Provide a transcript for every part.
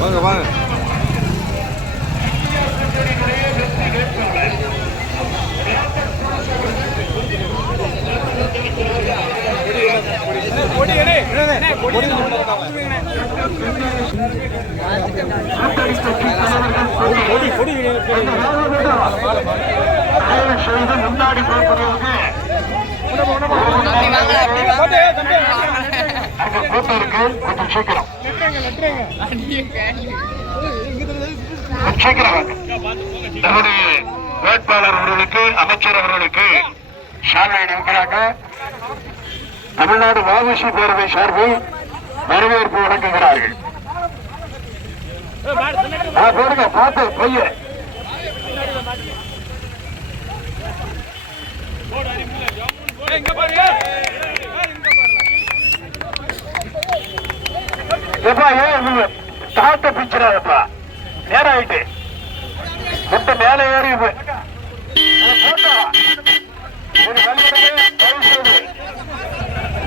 வாங்க வாங்க முன்னாடி போகக்கூடியவங்க அங்க கூட்டம் இருக்கு கொஞ்சம் சீக்கிரம். நம்முடைய வேட்பாளர் அவர்களுக்கு அமைச்சர் அவர்களுக்கு சாலை இருக்கிறாங்க. தமிழ்நாடு வாபசி பேரவை சார்பில் வரவேற்பு வழங்குகிறார்கள். ஆ, போடுங்க பார்த்து பையன் எப்பா ஏன் தாத்த பிச்சிடாதப்பா நேரம் ஆயிட்டு முட்டை மேல ஏறி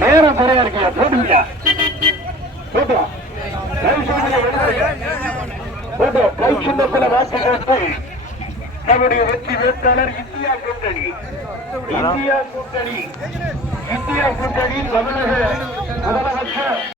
நேரம் குறையா இருக்கு போடுங்க போட்டா. தயவு கை சின்னத்துல வாக்கு கேட்டு நம்முடைய வெற்றி வேட்பாளர் இந்தியா கூட்டணி. இந்தியா கூட்டணி. இந்தியா கூட்டணி தமிழக முதலமைச்சர்